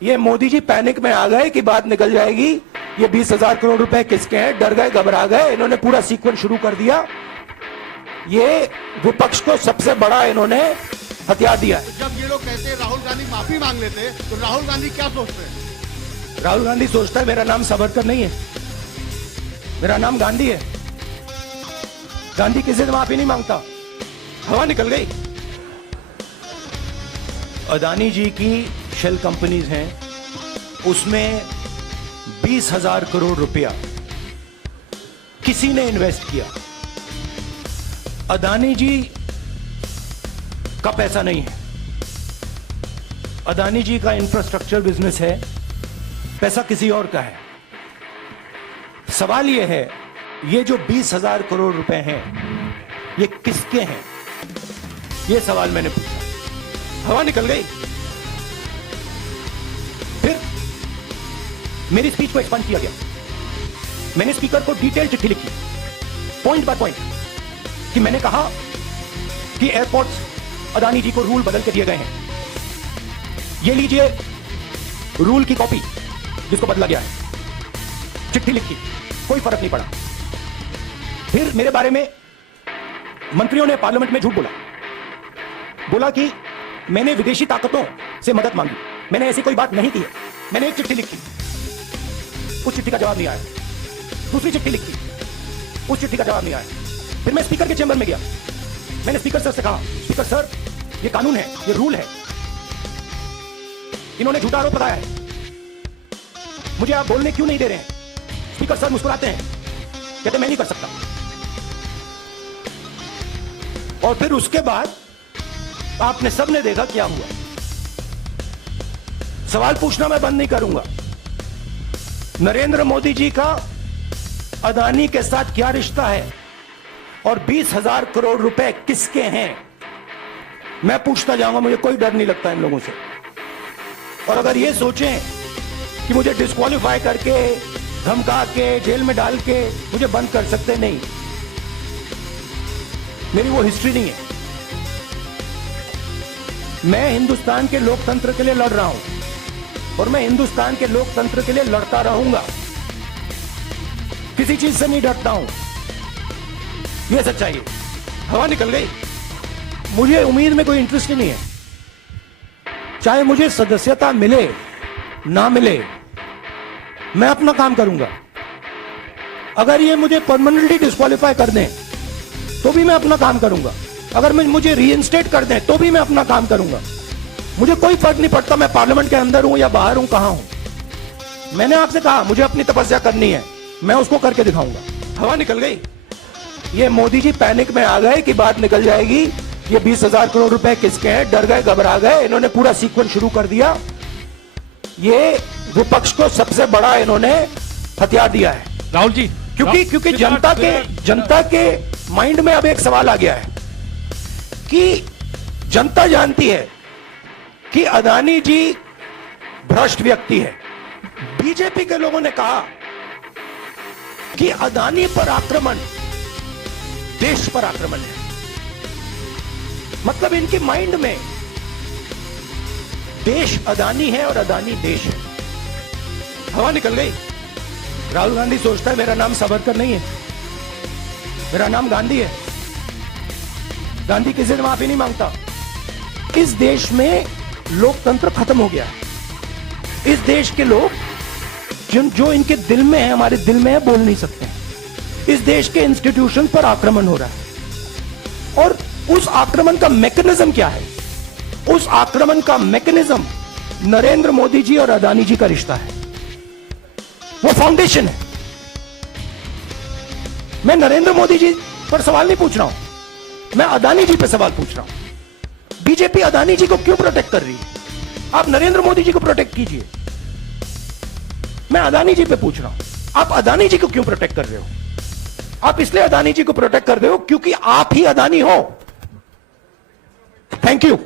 ये मोदी जी पैनिक में आ गए कि बात निकल जाएगी, ये 20,000 करोड़ रुपए किसके हैं, डर गए, घबरा गए, इन्होंने पूरा सीक्वेंस शुरू कर दिया। ये विपक्ष को सबसे बड़ा इन्होंने हथियार दिया है। जब ये लोग कहते हैं राहुल गांधी माफी मांग लेते हैं, तो राहुल गांधी क्या सोचते हैं? राहुल गांधी सोचता है मेरा नाम सावरकर नहीं है, मेरा नाम गांधी है। गांधी किसी से माफी नहीं मांगता। हवा निकल गई। अदानी जी की शेल कंपनीज हैं, उसमें 20,000 करोड़ रुपया किसी ने इन्वेस्ट किया। अदानी जी का पैसा नहीं है, अदानी जी का इंफ्रास्ट्रक्चर बिजनेस है, पैसा किसी और का है। सवाल यह है, ये जो 20,000 करोड़ रुपए हैं, ये किसके हैं? ये सवाल मैंने पूछा। हवा निकल गई। फिर मेरी स्पीच को एक्सपांड किया गया। मैंने स्पीकर को डिटेल चिट्ठी लिखी, पॉइंट बाय पॉइंट, कि मैंने कहा कि एयरपोर्ट्स अदानी जी को रूल बदल के दिए गए हैं, ये लीजिए रूल की कॉपी जिसको बदला गया है। चिट्ठी लिखी, कोई फर्क नहीं पड़ा। फिर मेरे बारे में मंत्रियों ने पार्लियामेंट में झूठ बोला कि मैंने विदेशी ताकतों से मदद मांगी। मैंने ऐसी कोई बात नहीं की है। मैंने एक चिट्ठी लिखी, उस चिट्ठी का जवाब नहीं आया। दूसरी चिट्ठी लिखी, उस चिट्ठी का जवाब नहीं आया। फिर मैं स्पीकर के चैम्बर में गया। मैंने स्पीकर सर से कहा, स्पीकर सर, ये कानून है, ये रूल है, इन्होंने झूठा आरोप लगाया है, मुझे आप बोलने क्यों नहीं दे रहे हैं? स्पीकर सर मुस्कुराते हैं, कहते मैं नहीं कर सकता। और फिर उसके बाद आपने सबने देखा क्या हुआ। सवाल पूछना मैं बंद नहीं करूंगा। नरेंद्र मोदी जी का अदानी के साथ क्या रिश्ता है और 20,000 करोड़ रुपए किसके हैं, मैं पूछता जाऊंगा। मुझे कोई डर नहीं लगता इन लोगों से। और अगर ये सोचें कि मुझे डिस्क्वालीफाई करके, धमका के, जेल में डाल के मुझे बंद कर सकते, नहीं, मेरी वो हिस्ट्री नहीं है। मैं हिंदुस्तान के लोकतंत्र के लिए लड़ रहा हूं और मैं हिंदुस्तान के लोकतंत्र के लिए लड़ता रहूंगा। किसी चीज से नहीं डरता हूं, यह सच्चाई है। हवा निकल गई। मुझे उम्मीद में कोई इंटरेस्ट ही नहीं है, चाहे मुझे सदस्यता मिले ना मिले, मैं अपना काम करूंगा। अगर ये मुझे परमानेंटली डिस्क्वालीफाई कर दें तो भी मैं अपना काम करूंगा। अगर मुझे रीइंस्टेट कर दें तो भी मैं अपना काम करूंगा। मुझे कोई फर्क नहीं पड़ता मैं पार्लियामेंट के अंदर हूं या बाहर हूं, कहां हूं। मैंने आपसे कहा मुझे अपनी तपस्या करनी है, मैं उसको करके दिखाऊंगा। हवा निकल गई। ये मोदी जी पैनिक में आ गए कि बात निकल जाएगी, ये 20,000 करोड़ रुपए किसके हैं, डर गए, घबरा गए, इन्होंने पूरा सीक्वेंस शुरू कर दिया। ये विपक्ष को सबसे बड़ा इन्होंने हथियार दिया है। राहुल जी, क्योंकि जनता के माइंड में अब एक सवाल आ गया है कि जनता जानती है कि अदानी जी भ्रष्ट व्यक्ति है। बीजेपी के लोगों ने कहा कि अदानी पर आक्रमण देश पर आक्रमण है। मतलब इनके माइंड में देश अदानी है और अदानी देश है। हवा निकल गई। राहुल गांधी सोचता है मेरा नाम सावरकर नहीं है, मेरा नाम गांधी है। गांधी किसी से माफी नहीं मांगता। इस देश में लोकतंत्र खत्म हो गया है। इस देश के लोग जो इनके दिल में है, हमारे दिल में है, बोल नहीं सकते हैं। इस देश के इंस्टीट्यूशन पर आक्रमण हो रहा है। और उस आक्रमण का मैकेनिज्म क्या है? उस आक्रमण का मैकेनिज्म नरेंद्र मोदी जी और अदानी जी का रिश्ता है, वो फाउंडेशन है। मैं नरेंद्र मोदी जी पर सवाल नहीं पूछ रहा हूं, मैं अदानी जी पर सवाल पूछ रहा हूं। बीजेपी अदानी जी को क्यों प्रोटेक्ट कर रही है? आप नरेंद्र मोदी जी को प्रोटेक्ट कीजिए। मैं अदानी जी पे पूछ रहा हूं, आप अदानी जी को क्यों प्रोटेक्ट कर रहे हो? आप इसलिए अदानी जी को प्रोटेक्ट कर रहे हो क्योंकि आप ही अदानी हो। Thank you.